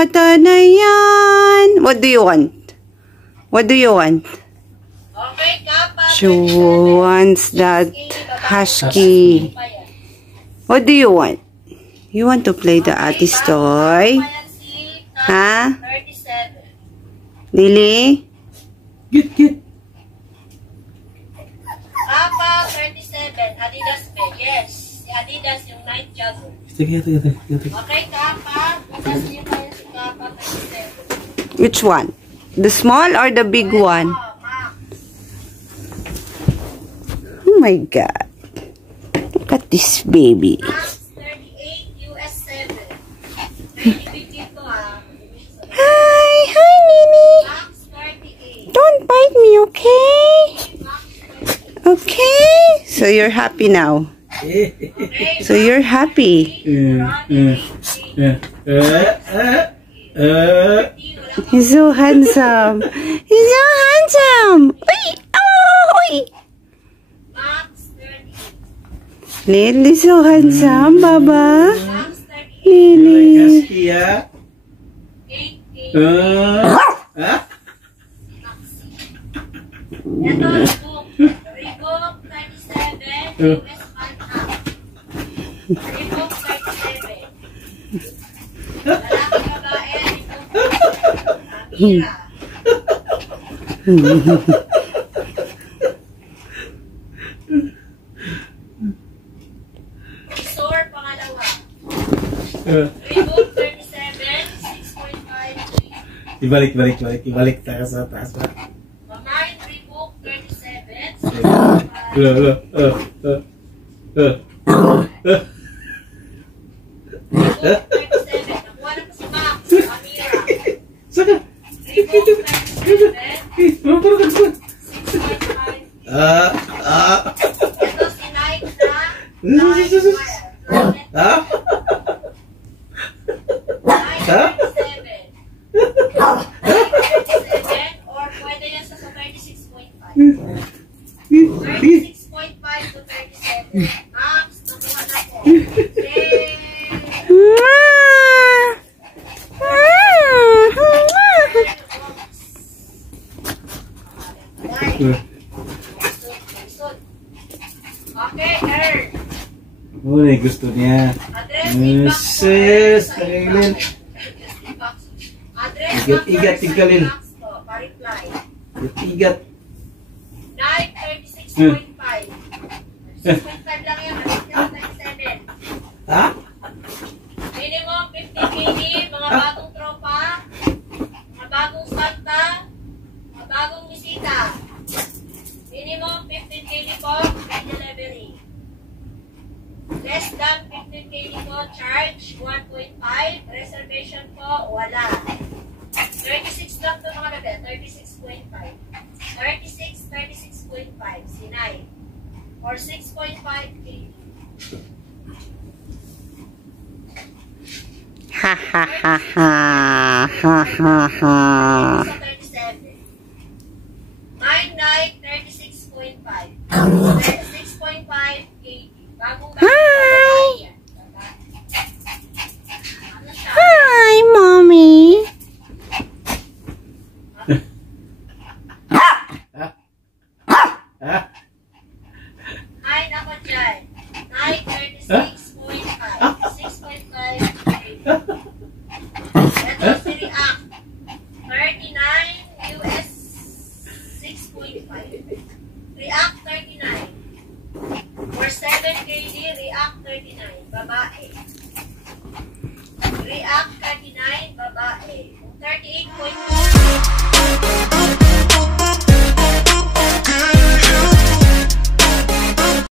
bata na yan. What do you want? What do you want? Okay, Kappa. She wants that husky. What do you want? You want to play the Atis toy? Ha? 37. Lily? Get. Kappa, 37. Adidas ba? Yes. Si Adidas yung night jogger. Sige. Okay, Kappa. Bukas niyo tayo si Kappa, 37. Which one? The small or the big one? Oh my God. Look at this baby. Max 38, US 7. Ready bigyan to ha. Hi, Nini. Max 38. Don't bite me, okay? Okay. So you're happy now. So you're happy. He's so handsome. He's so handsome. Uy! Oh! Uy! Max 38. Lily, so handsome, Baba. Max 38. Lily. Husky, ha? 8. Ha? Ito, Reebok 37, US 1 Reebok 37. Lalaki babae, Reebok Amira. Isor, pangalawa. Reebok 37, 6.5. Ibalik tayo sa taas pa. Mamain Reebok 37, 6.5. Reebok 37. Nakuha na po si Max. Amira. Saka. Reebok 37. 6.5. Ito si Nike na Nike Wire. Ha? Nike 37. Nike 37 or pwede yan sa 36.5. 36.5 to 37. Max, nakuha na po. Yay! Okay, Earn. Uy, gusto niya. Address, feedback po. Sis, Kailin. Address, Igat, tingkalin. Pa-reply. Igat. Nike 36.5. 6.5 lang yan. 37. Ha? Minimum 50 kg, mga bagong tropa, mga bagong Santa, mga bagong bisita. Minimum 15 kg po, free delivery. Less than 15 kg po, charge 1.5. Reservation po, wala. 36 lang ito mga bebe, 36.5. 36.5, Sinay. Or 6.5 kg. Ha ha ha ha. Ha ha ha. Sa 37. Mine Nike 36.5. 36.5 kg. Bagong Hi! Ano siya? Hi, Mommy. Mine ako dyan. Nike 36.5. 6.5 kg. Ito si React. 39 US 6.5. React 39. For 7 kg, React 39. Babae. React